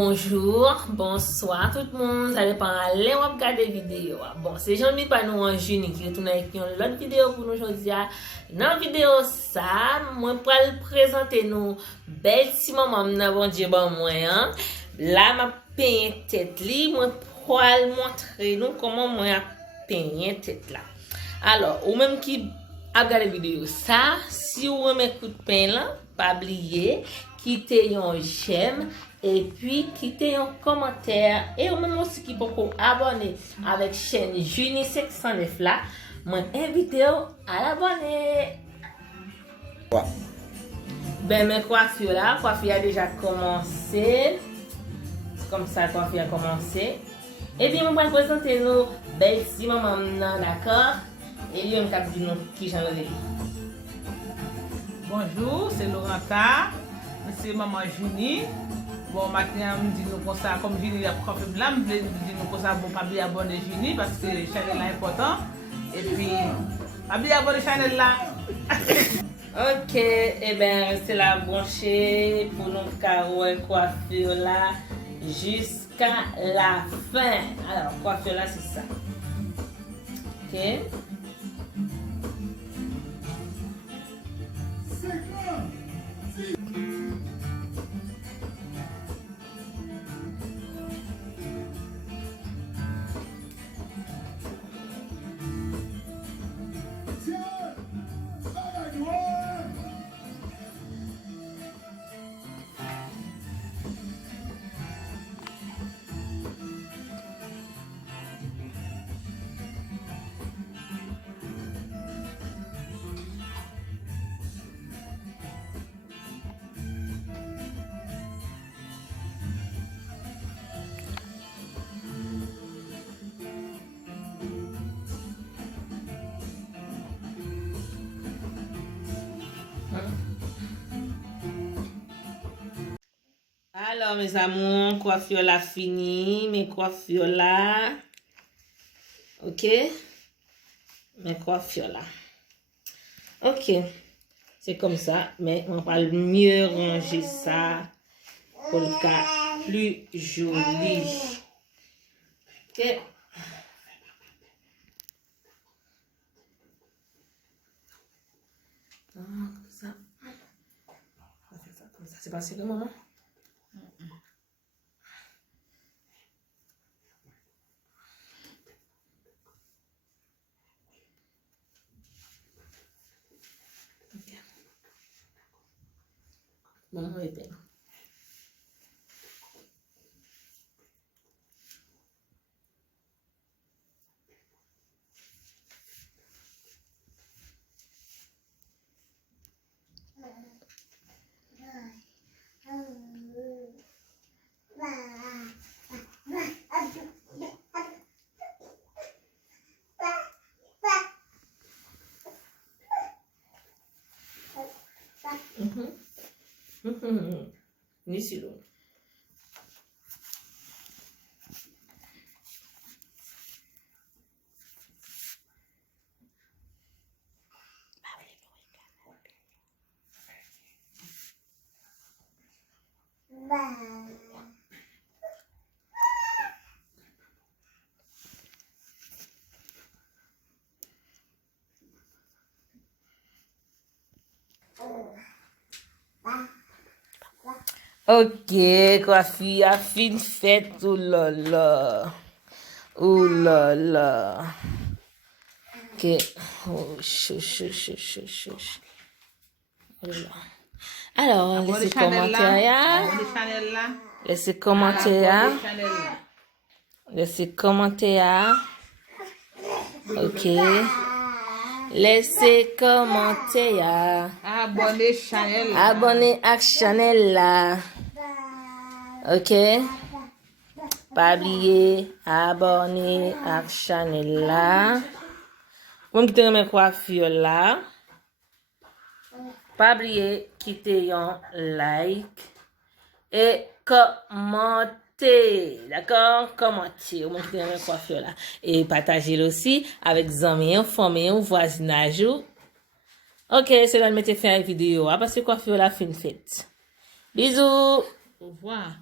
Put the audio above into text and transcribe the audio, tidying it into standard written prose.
Bonjour, bonsoir tout le monde. Ça dépend à l'aller ou regarder vidéo. Bon, c'est Jean-Mi pas nous en juin qui retourne avec une autre vidéo pour nous aujourd'hui. Dans la vidéo ça, moi pour présenter nous belle si maman n'a bon Dieu bon moi hein. Là m'a peint tête li, moi pour montrer nous comment moi peint tête là. Alors, ou même qui a regardé vidéo ça, si vous aimez coup de pain là, pas oublier quitter un j'aime et puis quitter un commentaire et ou même aussi qui peut abonner avec chaîne Juni 509 là, moi invite à l'abonner. Ouais. Ben mes coiffures là, coiffure a déjà commencé. Comme ça coiffure a commencé. Et puis on va présenter nous belle si maman d'accord. Et lui on cap dit nous qui j'en ai. Bonjour, c'est Laurenta, c'est maman Juni. Bon, maintenant, je dis nous comme ça, comme Juni a coiffé blanc, je dis nous comme ça, bon, pas bien abonner Juni parce que le channel là est important. Et puis, pas bien abonner channel là. Ok, et bien restez là branché pour nous carreaux coiffure là jusqu'à la fin. Alors, coiffure là, c'est ça. Ok. Alors mes amours, coiffure là fini, mes coiffures là. Ok? Mes coiffures là. Ok. C'est comme ça, mais on va mieux ranger ça pour le cas plus joli. Ok? Comme ça. On va faire ça comme ça. C'est passé de maman? Maman est belle. Ni si l'eau. Ok, coiffure a fin faite, oh là là. Oh là là. Ok. Oh, chou. Oh là là. Alors, laissez commentaire. Channel là. Laissez commentaire. Laissez commentaire. Ok. Laissez commentaire. Abonnez channel là. Abonnez à channel là. Ok. Pas oublier abonner à channel là. Vous quittez mes coiffures là. Pas oublier quitter un like et commenter. D'accord? Commentez. Vous quittez mes coiffures là. Et partagez aussi avec amis, famille, voisinage. Ok, c'est là de mettre fin à la vidéo. Parce que coiffure la fin faite. Bisous. Au revoir.